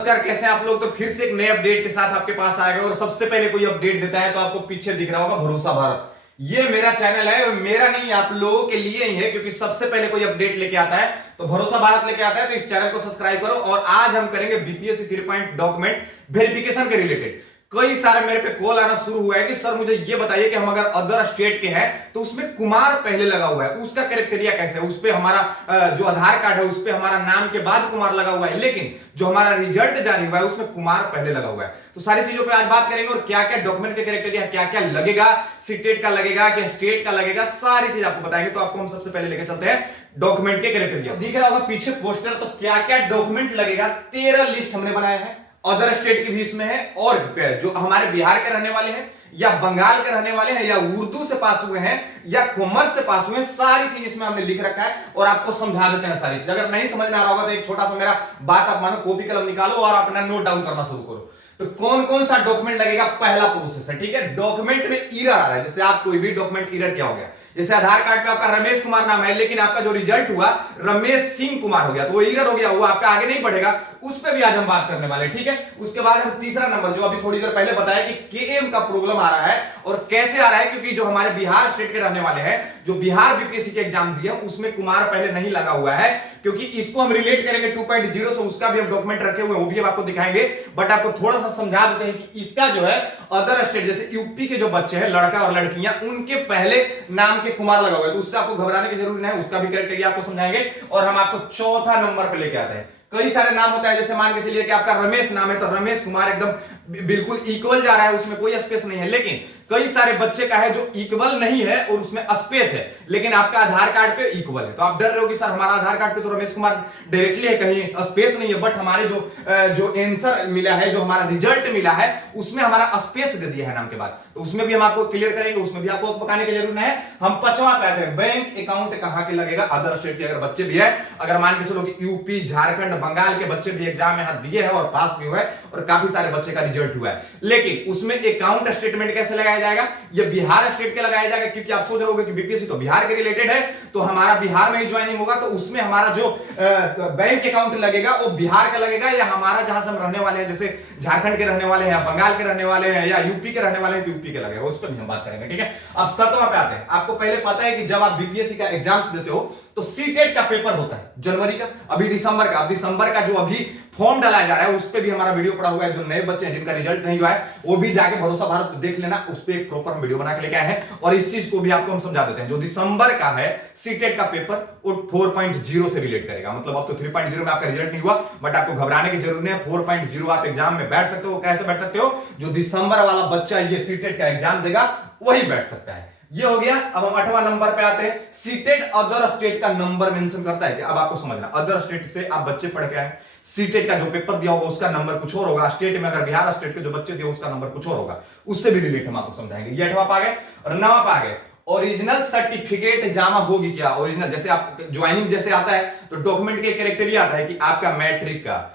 नमस्कार, कैसे हैं आप लोग। तो फिर से एक नए अपडेट के साथ आपके पास आ गए और सबसे पहले कोई अपडेट देता है तो आपको पीछे दिख रहा होगा भरोसा भारत। ये मेरा चैनल है और मेरा नहीं, आप लोगों के लिए ही है, क्योंकि सबसे पहले कोई अपडेट लेके आता है तो भरोसा भारत लेके आता है। तो इस चैनल को सब्सक्राइब करो। और आज हम करेंगे बीपीएससी 3 पॉइंट डॉक्यूमेंट वेरिफिकेशन के रिलेटेड। कई सारे मेरे पे कॉल आना शुरू हुआ है कि सर मुझे ये बताइए कि हम अगर अदर स्टेट के हैं तो उसमें कुमार पहले लगा हुआ है, उसका क्राइटेरिया कैसे है। उस पे हमारा जो आधार कार्ड है उस पे हमारा नाम के बाद कुमार लगा हुआ है, लेकिन जो हमारा रिजल्ट जारी हुआ है उसमें कुमार पहले लगा हुआ है। तो सारी चीजों पे आज बात करेंगे और क्या क्या डॉक्यूमेंट के क्राइटेरिया क्या क्या लगेगा, सीटेट का लगेगा क्या स्टेट का लगेगा, सारी चीज आपको बताएंगे। तो आपको हम सबसे पहले लेके चलते हैं डॉक्यूमेंट के क्राइटेरिया। दिख रहा होगा पीछे पोस्टर, तो क्या क्या डॉक्यूमेंट लगेगा 13 लिस्ट हमने बनाया है। अदर स्टेट की भी इसमें है, और जो हमारे बिहार के रहने वाले हैं या बंगाल के रहने वाले हैं या उर्दू से पास हुए हैं या कॉमर्स से पास हुए हैं, सारी चीज इसमें हमने लिख रखा है और आपको समझा देते हैं सारी चीज। अगर नहीं समझ में आ रहा होगा तो एक छोटा सा मेरा बात आप मानो, कॉपी कलम निकालो और अपना नोट डाउन करना शुरू करो। तो कौन कौन सा डॉक्यूमेंट लगेगा, पहला प्रोसेस है, ठीक है। डॉक्यूमेंट में एरर आ रहा है, जैसे आप कोई भी डॉक्यूमेंट एरर क्या हो गया, जैसे आधार कार्ड पे आपका रमेश कुमार नाम है लेकिन आपका जो रिजल्ट हुआ रमेश सिंह कुमार हो गया, तो वो एरर हो गया, वो आपका आगे नहीं बढ़ेगा। उस पे भी आज हम बात करने वाले हैं, ठीक है। उसके बाद हम तीसरा नंबर, जो अभी थोड़ी देर पहले बताया कि केएम का प्रॉब्लम आ रहा है और कैसे आ रहा है, क्योंकि जो हमारे बिहार स्टेट के रहने वाले हैं जो बिहार बीपीएससी के एग्जाम दिए उसमें कुमार पहले नहीं लगा हुआ है, क्योंकि इसको हम रिलेट करेंगे 2.0 से, उसका भी हम डॉक्यूमेंट रखे हुए हैं, वो भी हम आपको दिखाएंगे। बट आपको थोड़ा सा समझा देते हैं कि इसका जो है अदर स्टेट, जैसे यूपी के जो बच्चे हैं लड़का और लड़कियां, उनके पहले नाम के कुमार लगा हुआ है, तो उससे आपको घबराने की जरूरत नहीं है, उसका भी क्राइटेरिया आपको समझाएंगे। और हम आपको चौथा नंबर पे लेके आते हैं। कई सारे नाम होता है, जैसे मान के चलिए कि आपका रमेश नाम है तो रमेश कुमार एकदम बिल्कुल इक्वल जा रहा है, उसमें कोई स्पेस नहीं है। लेकिन कई सारे बच्चे का है जो इक्वल नहीं है और उसमें स्पेस है, लेकिन आपका आधार कार्ड पे इक्वल है। तो आप डर रहे हो कि सर हमारा आधार कार्ड पे तो रमेश कुमार डायरेक्टली है, कहीं स्पेस नहीं है, बट हमारे जो आंसर मिला है, जो हमारा रिजल्ट मिला है उसमें हमारा स्पेस दे दिया है नाम के बाद, तो उसमें भी हम आपको क्लियर करेंगे, उसमें भी आपको पकाने की जरूरत है। हम 5वां पे आते हैं, बैंक अकाउंट कहां के लगेगा। अदर स्टेट के अगर बच्चे भी है, अगर मान के चलो कि यूपी झारखंड बंगाल के बच्चे भी एग्जाम यहां दिए हैं और पास भी हुए और काफी सारे बच्चे का रिजल्ट हुआ है, लेकिन उसमें अकाउंट स्टेटमेंट कैसे लगाया जाएगा, ये बिहार स्टेट के लगाया जाएगा। क्योंकि आप सोच रहे होगे कि बीपीएससी तो बिहार के रिलेटेड है, तो हमारा बिहार में ही ज्वाइनिंग होगा, तो उसमें हमारा जो बैंक अकाउंट लगेगा वो बिहार का लगेगा, या हमारा जहां से हम रहने वाले हैं, जैसे झारखंड के रहने वाले हैं या बंगाल के रहने वाले हैं या यूपी के रहने वाले हैं तो यूपी के लगेगा, उस पर भी हम बात करेंगे, ठीक है। अब 7वां पे आते हैं। आपको पहले पता है कि जब आप बीपीएससी का एग्जाम देते हो तो सीटेट का पेपर होता है जनवरी का, अभी दिसंबर का। अब दिसंबर का जो अभी फॉर्म डाला जा रहा है उस पे भी हमारा वीडियो पड़ा हुआ है। जो नए बच्चे हैं जिनका रिजल्ट नहीं हुआ है वो भी जाके भरोसा भारत देख लेना, उस पे एक प्रॉपर वीडियो बना के लेके आए हैं और इस चीज को भी आपको हम समझा देते हैं। जो दिसंबर का है सीटेट का पेपर वो 4.0 से रिलेट करेगा, मतलब अब तो 3.0 में आपका रिजल्ट नहीं हुआ, बट आपको घबराने की जरूरत नहीं है। 4.0 आप एग्जाम में बैठ सकते हो। कैसे बैठ सकते हो, जो दिसंबर वाला बच्चा ये सीटेट का एग्जाम देगा वही बैठ सकता है। ये हो गया। अब हम 8वां नंबर पे आते हैं। सीटेट अदर स्टेट का नंबर मेंशन करता है कि अब आपको समझना, अदर स्टेट से आप बच्चे पढ़ के आए, सीटेट का जो पेपर दिया होगा उसका नंबर कुछ और होगा, स्टेट में अगर बिहार स्टेट के जो बच्चे दिए उसका नंबर कुछ और होगा, उससे भी रिलेट हम आपको समझाएंगे। ये 8वां पे आ गए। और 9वां पे आ गए, ओरिजिनल सर्टिफिकेट जमा होगी क्या। ओरिजिनल जैसे आप ज्वाइनिंग जैसे आता है तो डॉक्यूमेंट के क्राइटेरिया आता है कि आपका मैट्रिक का,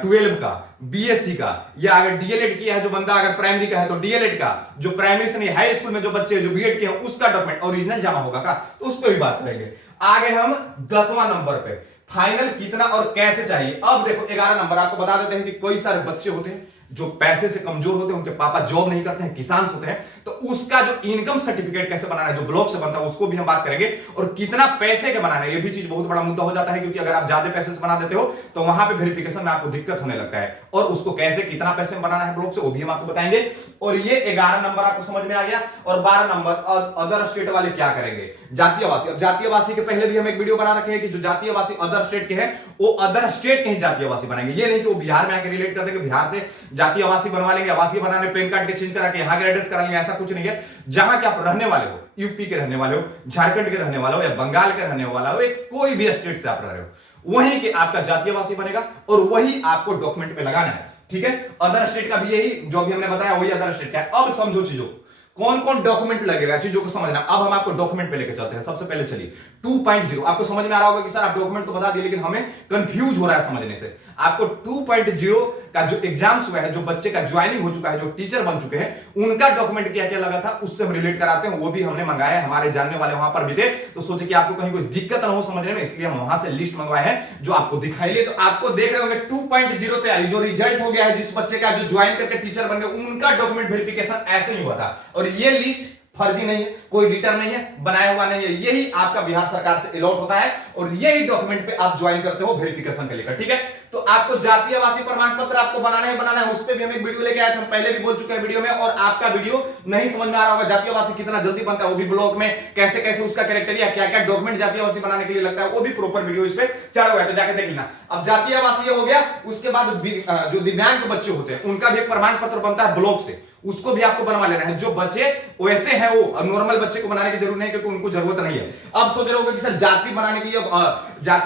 12 का, बीएससी का, या अगर डीएलएड किया है जो बंदा, अगर प्राइमरी का है तो डीएलएड का, जो प्राइमरी से नहीं हाई स्कूल में जो बच्चे जो बीएड किए हैं उसका डॉक्यूमेंट ओरिजिनल जमा होगा का, तो उस पर भी बात करेंगे। आगे हम 10वां नंबर पे, फाइनल कितना और कैसे चाहिए। अब देखो 11 नंबर आपको बता देते हैं कि कई सारे बच्चे होते हैं जो पैसे से कमजोर होते हैं, उनके पापा जॉब नहीं करते हैं, किसान होते हैं, तो उसका जो इनकम सर्टिफिकेट कैसे बनाना है, जो ब्लॉक से बनता है उसको भी हम बात करेंगे। और कितना पैसे के बनाना है, ये भी चीज बहुत बड़ा मुद्दा हो जाता है, क्योंकि अगर आप ज्यादा पैसे से बना देते हो तो वहां पे वेरिफिकेशन में आपको दिक्कत होने लगता है, और उसको कैसे कितना पैसे में बनाना है ब्लॉक से वो भी हम आपको बताएंगे। और ये 11 नंबर आपको समझ में आ गया। और 12 नंबर अदर स्टेट वाले क्या करेंगे, जातीयवासी। अब जातीयवासी के पहले भी हम एक वीडियो बना रखे हैं कि जो जातीयवासी अदर स्टेट के हैं वो अदर स्टेट के ही जातीयवासी बनाएंगे। ये नहीं कि वो बिहार में आके रिलेट कर देंगे, बिहार से जातीयवासी बनवा लेंगे, आवासीय बनाने पैन कार्ड के चेंज करा के यहाँ के एड्रेस करा लेंगे, ऐसा कुछ नहीं है। जहां के आप रहने वाले हो, यूपी के रहने वाले हो, झारखंड के रहने वाले हो या बंगाल के रहने वाला हो, कोई भी स्टेट से आप रह रहे हो, वहीं के आपका जातीयवासी बनेगा और वही आपको डॉक्यूमेंट में लगाना है, ठीक है। अदर स्टेट का भी यही जो भी हमने बताया वही अदर स्टेट का है। अब समझो चीजों, कौन कौन डॉक्यूमेंट लगेगा, चीजों को समझना। अब हम आपको डॉक्यूमेंट पे लेकर चलते हैं। सबसे पहले चलिए 2.0 आपको समझ में आ रहा होगा कि सर आप डॉक्यूमेंट तो बता दिए लेकिन हमें कंफ्यूज हो रहा है समझने से। आपको 2.0 का जो एग्जाम्स हुआ है, जो बच्चे का ज्वाइनिंग हो चुका है, जो टीचर बन चुके हैं, उनका डॉक्यूमेंट क्या क्या लगा था उससे हम रिलेट कराते हैं। वो भी हमने मंगाया है, हमारे जानने वाले वहां पर भी थे, तो सोचे कि आपको कहीं कोई दिक्कत ना हो समझने में, इसलिए हम वहां से लिस्ट मंगवाए हैं जो आपको दिखाई ले। तो आपको देख रहे होंगे 2.0 तैयारी, जो रिजल्ट हो गया है, जिस बच्चे का जो ज्वाइन करके टीचर बन गया उनका डॉक्यूमेंट वेरिफिकेशन ऐसे ही हुआ था। और ये लिस्ट फर्जी नहीं है, कोई डिटर नहीं है, बनाया हुआ नहीं है, यही आपका बिहार सरकार से अलॉट होता है और यही डॉक्यूमेंट पे आप ज्वाइन करते हो वेरिफिकेशन के लेकर, ठीक है। तो आपको जातीय आवासीय प्रमाण पत्र आपको बनाना है, उस पे भी हम एक वीडियो लेके आए थे, हम पहले भी बोल चुके हैं वीडियो में, और आपका वीडियो नहीं समझ में आ रहा होगा जातीय आवासीय कितना जल्दी बनता है, वो भी ब्लॉग में कैसे कैसे उसका कैरेक्टरिया, क्या क्या डॉक्यूमेंट जातीय आवासीय बनाने के लिए लगता है, वो भी प्रॉपर वीडियो इस पे चढ़ा हुआ है, तो जाके देख लेना। अब जातीय आवासीय हो गया, उसके बाद जो दिव्यांग बच्चे होते हैं उनका भी एक प्रमाण पत्र बनता है ब्लॉक से, उसको भी आपको बनवा लेना है। जो बच्चे वैसे हैं वो नॉर्मल बच्चे को बनाने की जरूरत नहीं है क्योंकि उनको जरूरत नहीं है। अब सोच रहे होंगे कि सर जाति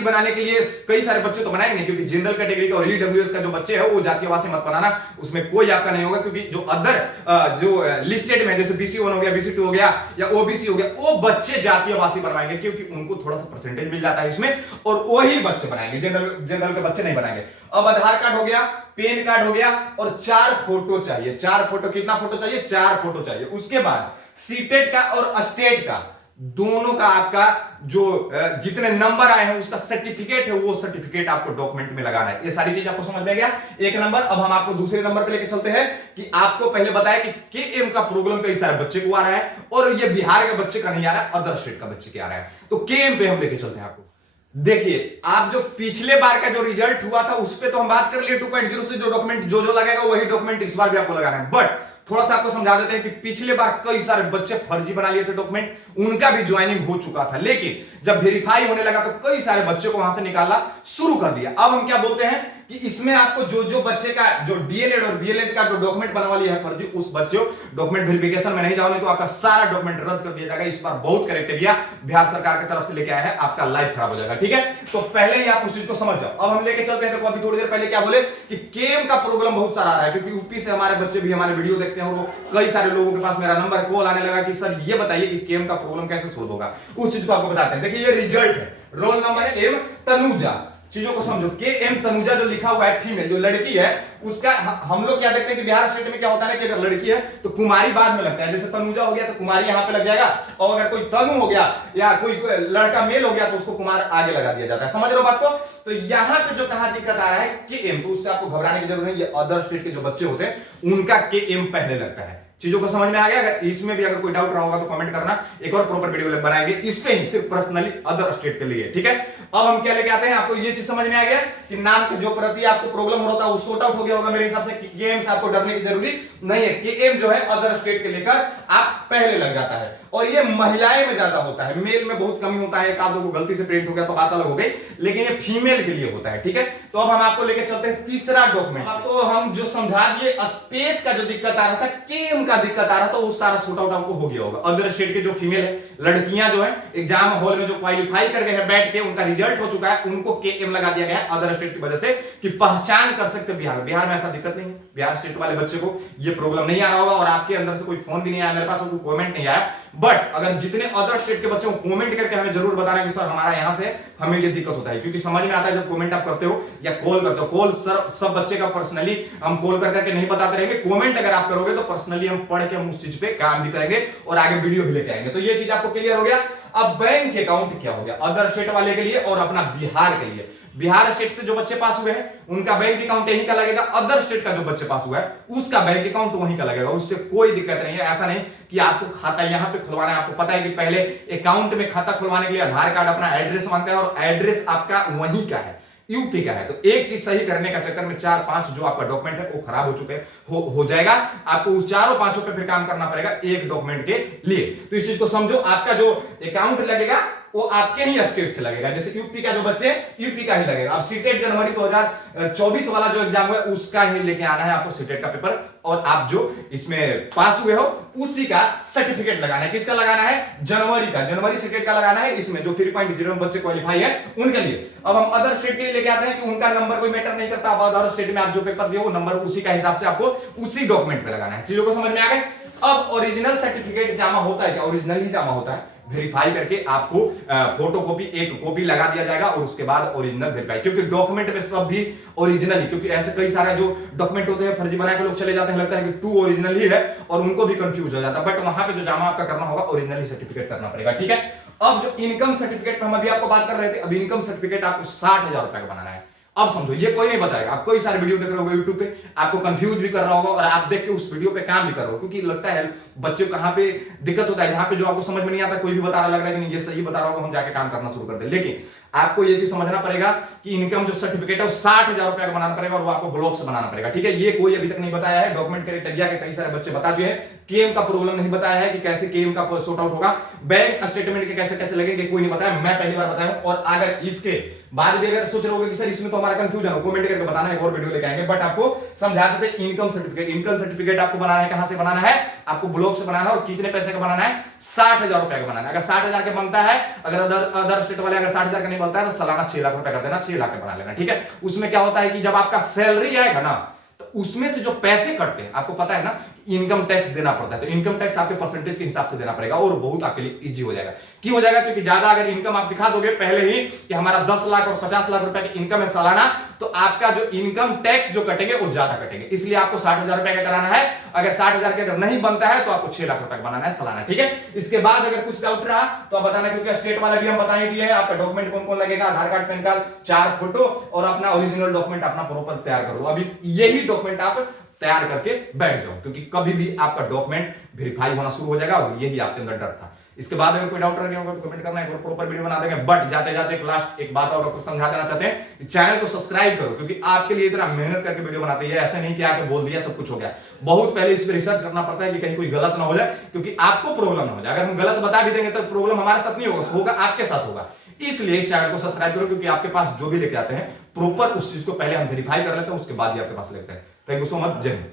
बनाने के लिए कई सारे बच्चे तो बनाएंगे नहीं, क्योंकि जनरल कैटेगरी का और ईडब्ल्यूएस का जो बच्चे है वो जातीय आवासीय मत बनाना, उसमें कोई आपका नहीं होगा, क्योंकि जो अदर जो लिस्टेड में जैसे BC1 हो गया, BC2 हो गया या OBC हो गया, वो बच्चे जातीय आवासीय बनवाएंगे क्योंकि उनको थोड़ा सा परसेंटेज मिल जाता है इसमें, और वही बच्चे बनाएंगे, जनरल के बच्चे नहीं बनाएंगे। अब आधार कार्ड हो गया, पैन कार्ड हो गया, और 4 फोटो चाहिए। 4 फोटो, कितना फोटो चाहिए? 4 फोटो चाहिए। उसके बाद सीटेट का और स्टेट का दोनों का आपका जो जितने नंबर आए हैं उसका सर्टिफिकेट है, वो सर्टिफिकेट आपको डॉक्यूमेंट में लगाना है। ये सारी चीज आपको समझ में गया? एक नंबर। अब हम आपको दूसरे नंबर पे लेके चलते हैं कि आपको पहले बताया कि KM का प्रॉब्लम कई सारे बच्चे को आ रहा है, और ये बिहार के बच्चे का नहीं आ रहा है, अदर स्टेट का बच्चे के आ रहा है। तो KM पे हम लेके चलते हैं आपको। देखिए, आप जो पिछले बार का जो रिजल्ट हुआ था उस पे तो हम बात कर लिए 2.0 से, जो डॉक्यूमेंट जो लगेगा वही डॉक्यूमेंट इस बार भी आपको लगाना है। बट थोड़ा सा आपको समझा देते हैं कि पिछले बार कई सारे बच्चे फर्जी बना लिए थे डॉक्यूमेंट, उनका भी ज्वाइनिंग हो चुका था, लेकिन जब वेरीफाई होने लगा तो कई सारे बच्चों को वहां से निकालना शुरू कर दिया। अब हम क्या बोलते हैं कि इसमें आपको जो बच्चे का जो DLED और BLED का जो डॉक्यूमेंट बनवा लिया है फर्जी, उस बच्चे डॉक्यूमेंट वेरिफिकेशन में नहीं जाओगे तो आपका सारा डॉक्यूमेंट रद्द कर दिया जाएगा। इस बार बहुत क्राइटेरिया बिहार सरकार की तरफ से लेके आया है, आपका लाइफ खराब हो जाएगा, ठीक है। तो पहले ही आप उस चीज को समझ जाओ। अब हम लेके चलते हैं, देखो अभी थोड़ी देर पहले क्या बोले कि KM का प्रॉब्लम बहुत सारा आ रहा है, क्योंकि यूपी से हमारे बच्चे भी हमारे वीडियो देखते हैं, और वो कई सारे लोगों के पास मेरा नंबर कॉल आने लगा कि सर ये बताइए कि KM का प्रॉब्लम कैसे सोल्व होगा। उस चीज को आपको बताते हैं। देखिए, ये रिजल्ट है, रोल नंबर है M तनुजा। चीजों को समझो, KM तनुजा जो लिखा हुआ है, फीमेल जो लड़की है, उसका हम लोग क्या देखते हैं कि बिहार स्टेट में क्या होता है कि अगर लड़की है तो कुमारी बाद में लगता है, जैसे तनुजा हो गया तो कुमारी यहां पे लग जाएगा, और अगर कोई तनु हो गया या कोई लड़का मेल हो गया तो उसको कुमार आगे लगा दिया जाता है। समझ रहे हो बात को? तो यहां पे जो कहां दिक्कत आ रहा है KM, तो उससे आपको घबराने की जरूरत नहीं। ये अदर स्टेट के जो बच्चे होते हैं उनका KM पहले लगता है। चीजों को समझ में आ गया? अगर इसमें भी अगर कोई डाउट रहा होगा तो कमेंट करना, एक और प्रॉपर वीडियो बनाएंगे इस पे ही, सिर्फ पर्सनली अदर स्टेट के लिए, ठीक है। अब हम क्या लेके आते हैं, आपको ये चीज समझ में आ गया कि नाम के जो प्रति आपको प्रॉब्लम हो रहा था वो सॉर्ट आउट हो गया होगा मेरे हिसाब से। KM से आपको डरने की जरूरी नहीं है। KM जो है अदर स्टेट के लेकर आप पहले लग जाता है, और ये महिलाएं में ज्यादा होता है, मेल में बहुत कमी होता है। एक आधों को गलती से प्रिंट हो गया तो बात अलग हो गई, लेकिन ये फीमेल के लिए होता है, ठीक है। तो अब हम आपको लेके चलते हैं तीसरा डॉक्यूमेंट। आपको हम जो समझा दिए, स्पेस का जो दिक्कत आ रहा था, KM का दिक्कत आ रहा था, वो सारा सॉर्ट आउट आपको हो गया होगा। अदर स्टेट के जो फीमेल है, लड़कियां जो है एग्जाम हॉल में जो क्वालिफाई कर गए हैं बैठ के, उनका रिजल्ट हो चुका है, उनको KM लगा दिया गया है अदर स्टेट की वजह से, कि पहचान कर सकते बिहार में ऐसा दिक्कत नहीं है। बिहार स्टेट वाले बच्चे को ये प्रॉब्लम नहीं आ रहा होगा, और आपके अंदर से कोई फोन भी नहीं आया मेरे पास, कोई कमेंट नहीं आया। बट अगर जितने अदर स्टेट के बच्चे को कमेंट करके हमें जरूर बताना कि सर हमारा यहां से हमें ये दिक्कत होता है, क्योंकि समझ में आता है जब कमेंट आप करते हो या कॉल करते हो। कॉल सर सब बच्चे का पर्सनली हम कॉल करके नहीं बताते रहेंगे, कमेंट अगर आप करोगे तो पर्सनली हम पढ़ के हम उस चीज पे काम भी करेंगे और आगे वीडियो भी लेके आएंगे। तो ये चीज आपको क्लियर हो गया। अब बैंक अकाउंट क्या हो गया अदर स्टेट वाले के लिए और अपना बिहार के लिए। बिहार स्टेट से जो बच्चे पास हुए हैं उनका बैंक अकाउंट यहीं का लगेगा, अदर स्टेट का जो बच्चे पास हुआ है उसका बैंक अकाउंट वहीं का लगेगा, उससे कोई दिक्कत नहीं है। ऐसा नहीं कि आपको खाता यहां पे खुलवाना है। आपको पता है कि पहले अकाउंट में खाता खुलवाने के लिए आधार कार्ड अपना एड्रेस मांगता है, और एड्रेस आपका वहीं का है, यूपी का है। तो एक चीज सही करने का चक्कर में 4-5 जो आपका डॉक्यूमेंट है वो खराब हो चुके हो जाएगा। आपको उस चारों पांचों पे फिर काम करना पड़ेगा एक डॉक्यूमेंट के लिए। तो इस चीज को समझो, आपका जो अकाउंट लगेगा वो आपके ही स्टेट से लगेगा, जैसे यूपी का जो बच्चे यूपी का ही लगेगा। अब सीटेट जनवरी 2024 वाला जो एग्जाम हुआ उसका ही लेके आना है आपको सीटेट का पेपर, और आप जो इसमें पास हुए हो उसी का सर्टिफिकेट लगाना है। किसका लगाना है? जनवरी का, जनवरी सीटेट का लगाना है। इसमें जो 3.0 बच्चे क्वालिफाई है उनके लिए। अब हम अदर स्टेट के लिए लेके आते हैं कि उनका नंबर कोई मैटर नहीं करता। अब अदर स्टेट में आप जो पेपर दिए वो नंबर उसी का हिसाब से आपको उसी डॉक्यूमेंट पे लगाना है। चीजों को समझ में आ गए। अब ओरिजिनल सर्टिफिकेट जमा होता है क्या? ओरिजिनल ही जमा होता है। वेरीफाई करके आपको फोटो कॉपी एक कॉपी लगा दिया जाएगा और उसके बाद ओरिजिनल वेरीफाई, क्योंकि डॉक्यूमेंट में सब भी ओरिजिनल ही, क्योंकि ऐसे कई सारे जो डॉक्यूमेंट होते हैं फर्जी बना के लोग चले जाते हैं, लगता है कि टू ओरिजिनल ही है और उनको भी कंफ्यूज हो जाता है। बट वहां पे जो जामा आपका करना होगा ओरिजिनल ही सर्टिफिकेट करना पड़ेगा, ठीक है। अब जो इनकम सर्टिफिकेट पे हम अभी आपको बात कर रहे थे, अब इनकम सर्टिफिकेट आपको 60,000 रुपए का बनाना है। अब समझो, ये कोई नहीं बताएगा, आप कोई सारे वीडियो देख रहे होगे यूट्यूब पे, आपको कंफ्यूज भी कर रहा होगा और आप देख के उस वीडियो पे काम भी कर रहे हो, क्योंकि लगता है बच्चों को कहां पे दिक्कत होता है, जहां पे जो आपको समझ में नहीं आता, कोई भी बता रहा लग रहा है कि नहीं ये सही बता रहा होगा, हम जाके काम करना शुरू कर दे। लेकिन आपको ये चीज समझना पड़ेगा कि इनकम जो सर्टिफिकेट है वो 60,000 रुपए का बनाना पड़ेगा और वो आपको ब्लॉक से बनाना पड़ेगा, ठीक है। ये कोई अभी तक नहीं बताया है, डॉक्यूमेंट क्राइटेरिया के कई सारे बच्चे बता चुके हैं, केएम का प्रॉब्लम नहीं बताया है कि कैसे केएम का सॉर्ट आउट होगा, बैंक स्टेटमेंट के कैसे कैसे लगेंगे कोई नहीं बताया, मैं पहली बार बताया हूं। और अगर इसके बाद भी अगर सोच रहे हो कि सर इसमें तो हमारा कंफ्यूजन हो, कमेंट करके बताना है, एक और वीडियो लेके आएंगे। बट आपको समझा देते हैं इनकम सर्टिफिकेट। इनकम सर्टिफिकेट आपको बनाना है, कहां से बनाना है, आपको ब्लॉक से बनाना है और कितने पैसे का बनाना है, 60,000 रुपए का बनाना है। अगर 60,000 का बनता है, अगर अदर स्टेट वाले अगर 60,000 का नहीं बनता है तो सालाना 6 लाख रुपए कर देना, 6 लाख का बना लेना, ठीक है। उसमें क्या होता है कि जब आपका सैलरी आएगा ना, तो उसमें से जो पैसे कटते हैं, आपको पता है ना इनकम टैक्स देना पड़ता है, तो इनकम टैक्स आपके परसेंटेज के हिसाब से देना पड़ेगा और बहुत आपके लिए इजी हो जाएगा। क्यों हो जाएगा, क्योंकि ज्यादा अगर इनकम आप दिखा दोगे पहले ही कि हमारा 10 लाख और 50 लाख रुपए की इनकम है सालाना, तो आपका जो इनकम टैक्स जो कटेंगे वो ज्यादा कटेंगे, इसलिए आपको 60,000 रुपए का कराना है। अगर 60,000 के अगर नहीं बनता है तो आपको 6 लाख रुपए का बनाना है सालाना, ठीक है। इसके बाद अगर कुछ डाउट रहा तो आप बताना, क्योंकि स्टेट वाला भी हम बता ही दिए हैं। आपका डॉक्यूमेंट कौन कौन लगेगा, आधार कार्ड, पैन कार्ड, 4 फोटो और अपना ओरिजिनल डॉक्यूमेंट अपना प्रॉपर तैयार करो। अभी यही डॉक्यूमेंट आप तैयार करके बैठ जाओ, क्योंकि कभी भी आपका डॉक्यूमेंट वेरीफाई होना शुरू हो जाएगा और यही आपके अंदर डर था। इसके बाद अगर कोई डाउट रह गया होगा तो कमेंट करना, एक और प्रॉपर वीडियो बना देंगे। बट जाते जाते एक लास्ट एक बात और आपको समझा देना चाहते हैं, चैनल को सब्सक्राइब करो, क्योंकि आपके लिए इतना मेहनत करके वीडियो बनाते हैं, ऐसे नहीं कि आके बोल दिया सब कुछ हो गया। बहुत पहले इस पर रिसर्च करना पड़ता है कि कहीं कोई गलत ना हो जाए, क्योंकि आपको प्रॉब्लम ना हो जाए। अगर हम गलत बता भी देंगे तो प्रॉब्लम हमारे साथ नहीं होगा आपके साथ होगा। इसलिए इस चैनल को सब्सक्राइब करो, क्योंकि आपके पास जो भी लेके आते हैं प्रॉपर उस चीज को पहले हम वेरीफाई कर लेते हैं, उसके बाद ही आपके पास लेते हैं। थैंक यू सो मच, जय हिंद।